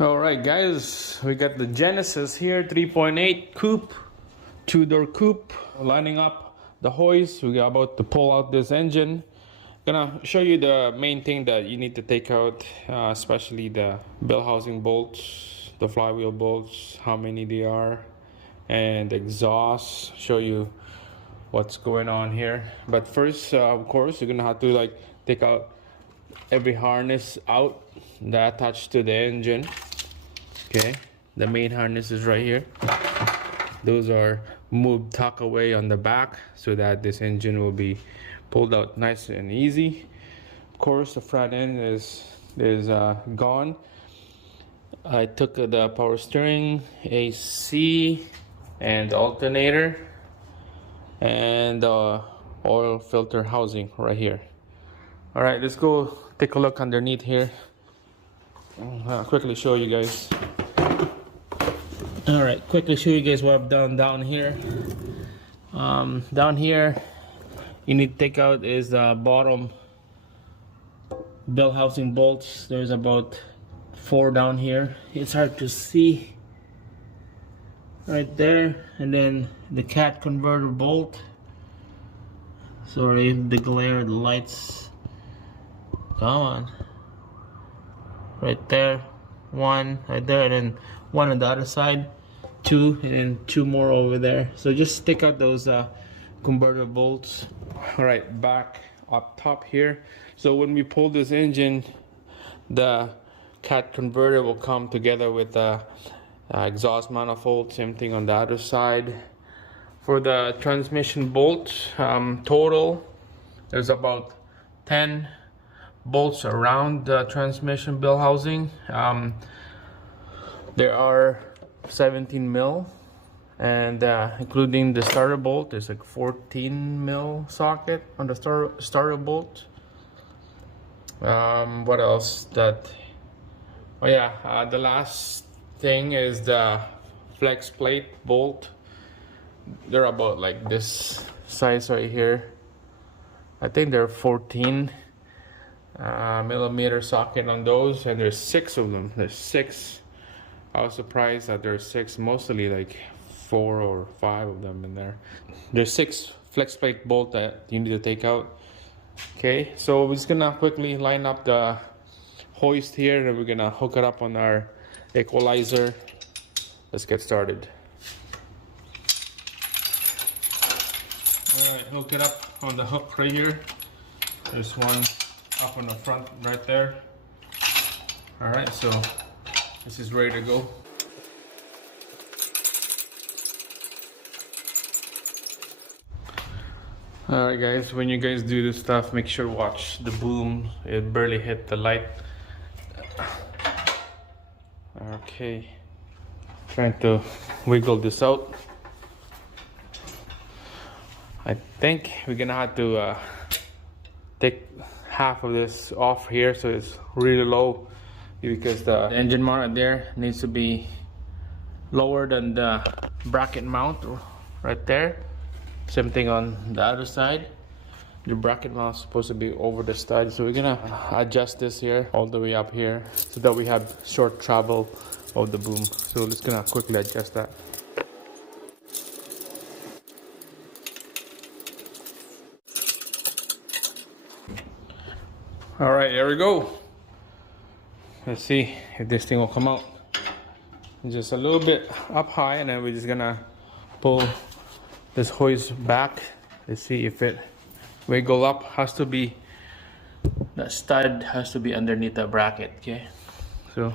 Alright guys, we got the Genesis here, 3.8 coupe, two-door coupe, lining up the hoist. We are about to pull out this engine. Gonna show you the main thing that you need to take out, especially the bell housing bolts, the flywheel bolts, how many they are, and the exhaust. Show you what's going on here. But first, of course, you're gonna have to take out every harness out that attached to the engine. Okay, the main harness is right here. Those are moved tuck away on the back so that this engine will be pulled out nice and easy. Of course, the front end is gone. I took the power steering, AC, and alternator, and oil filter housing right here. All right, let's go take a look underneath here. I'll quickly show you guys. All right, quickly show you guys what I've done down here. Down here, you need to take out is the bottom bell housing bolts. There's about 4 down here. It's hard to see right there, and then the cat converter bolt. Sorry, the glare, the lights. Come on. Right there, 1 right there, and then 1 on the other side, 2, and then 2 more over there. So just take out those converter bolts. All right, back up top here. So when we pull this engine, the cat converter will come together with the exhaust manifold. Same thing on the other side. For the transmission bolt, total, there's about 10 bolts around the transmission bell housing. There are 17 mil, and including the starter bolt, there's like 14 mil socket on the starter bolt. What else? Oh yeah, the last thing is the flex plate bolt. They're about like this size right here. I think they're 14 millimeter socket on those, and there's 6 of them. There's 6. I was surprised that there's 6, mostly like 4 or 5 of them in there. There's 6 flex plate bolt that you need to take out. Okay, so we're just gonna quickly line up the hoist here, and we're gonna hook it up on our equalizer. Let's get started. All right, hook it up on the hook right here. There's one up on the front right there. All right, so this is ready to go. All right guys, when you guys do this stuff, make sure to watch the boom. It barely hit the light. Okay, trying to wiggle this out. I think we're gonna have to take half of this off here, so it's really low, because the engine mount right there needs to be lower than the bracket mount right there. Same thing on the other side. The bracket mount is supposed to be over the stud, so we're gonna adjust this here all the way up here so that we have short travel of the boom. So let's gonna quickly adjust that. All right, here we go. Let's see if this thing will come out. Just a little bit up high, and then we're just gonna pull this hoist back. Let's see if it wiggle up. Has to be, the stud has to be underneath the bracket. Okay, so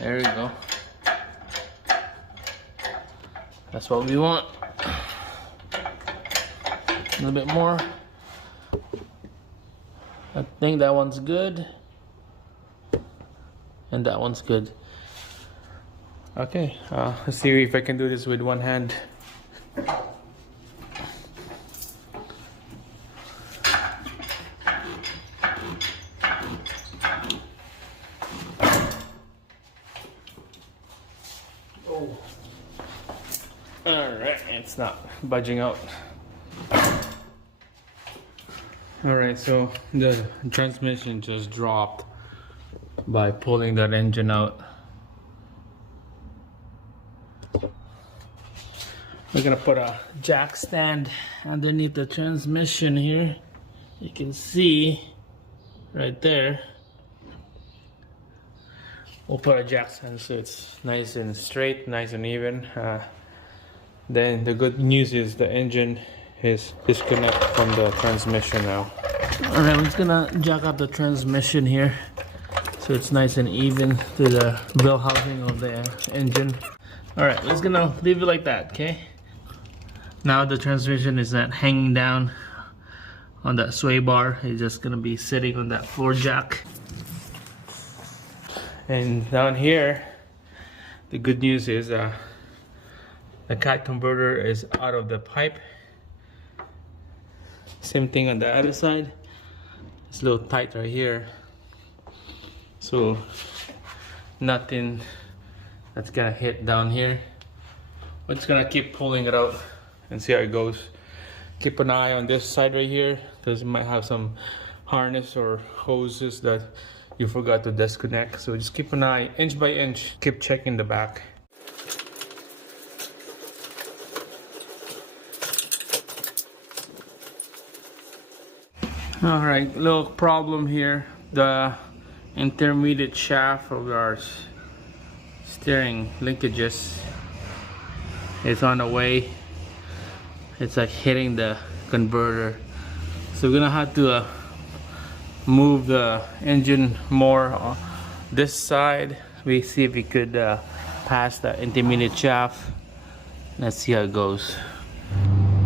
there we go. That's what we want. A little bit more. I think that one's good, and that one's good. Okay, let's see if I can do this with one hand. Oh. All right, it's not budging out. Alright, so the transmission just dropped by pulling that engine out. We're gonna put a jack stand underneath the transmission here. You can see right there. We'll put a jack stand so it's nice and straight, nice and even. Then the good news is the engine is disconnected from the transmission now. Alright, I'm just gonna jack up the transmission here so it's nice and even to the bell housing of the engine. Alright, let's gonna leave it like that, okay? Now the transmission is not hanging down on that sway bar. It's just gonna be sitting on that floor jack. And down here, the good news is the cat converter is out of the pipe. Same thing on the other side. It's a little tight right here, so nothing that's gonna hit down here. We're just gonna keep pulling it out and see how it goes. Keep an eye on this side right here because it might have some harness or hoses that you forgot to disconnect. So just keep an eye, inch by inch, keep checking the back. Alright, little problem here. The intermediate shaft of our steering linkages is on the way. It's like hitting the converter. So we're gonna have to move the engine more on this side. We see if we could pass the intermediate shaft. Let's see how it goes.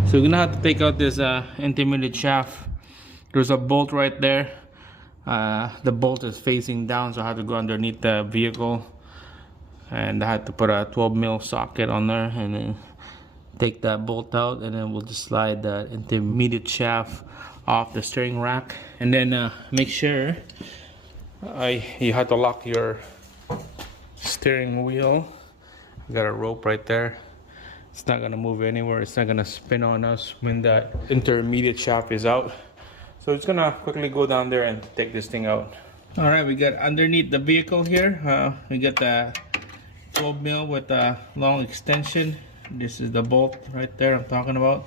So we're gonna have to take out this intermediate shaft. There's a bolt right there. The bolt is facing down, so I have to go underneath the vehicle, and I had to put a 12mm socket on there and then take that bolt out, and then we'll just slide the intermediate shaft off the steering rack. And then make sure you have to lock your steering wheel. You got a rope right there. It's not gonna move anywhere. It's not gonna spin on us when the intermediate shaft is out. So it's gonna quickly go down there and take this thing out. All right, we got underneath the vehicle here. We got the 12mm with a long extension. This is the bolt right there I'm talking about.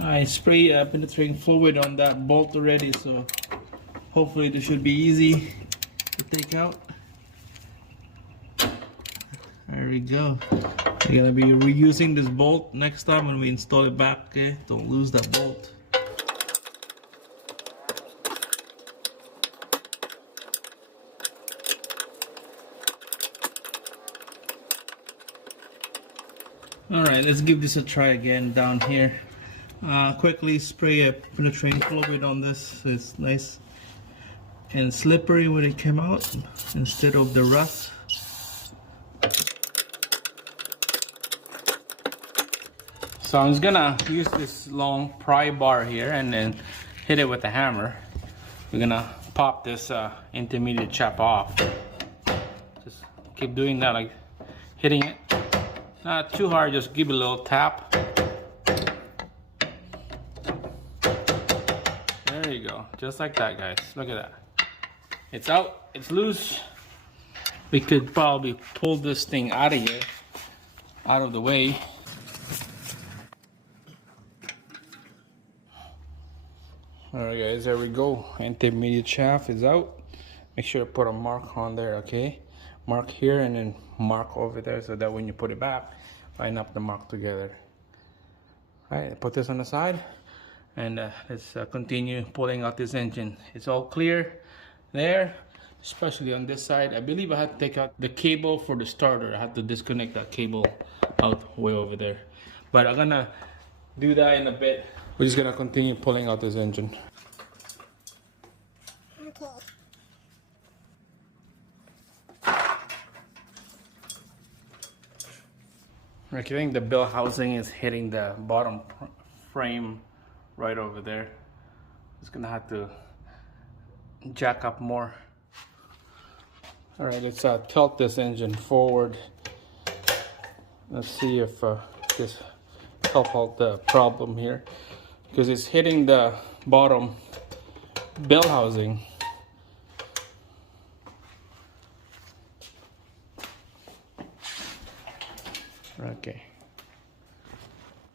I spray penetrating fluid on that bolt already, so hopefully this should be easy to take out. There we go. We're gonna be reusing this bolt next time when we install it back. Okay, don't lose that bolt. Alright, let's give this a try again down here. Quickly spray a penetrating fluid on this so it's nice and slippery when it came out instead of the rust. So I'm just gonna use this long pry bar here and then hit it with a hammer. We're gonna pop this intermediate shaft off. Just keep doing that, like hitting it. Not too hard, just give it a little tap. There you go, just like that, guys. Look at that. It's out, it's loose. We could probably pull this thing out of here, out of the way. Alright guys, there we go. Intermediate shaft is out. Make sure to put a mark on there, okay? Mark here and then mark over there so that when you put it back, line up the mark together. Alright, put this on the side and let's continue pulling out this engine. It's all clear there, especially on this side. I believe I had to take out the cable for the starter. I had to disconnect that cable out way over there. But I'm gonna do that in a bit. We're just gonna continue pulling out this engine. I think the bell housing is hitting the bottom frame right over there. Just gonna have to jack up more. All right, let's tilt this engine forward. Let's see if this help out the problem here. because it's hitting the bottom bell housing. Okay.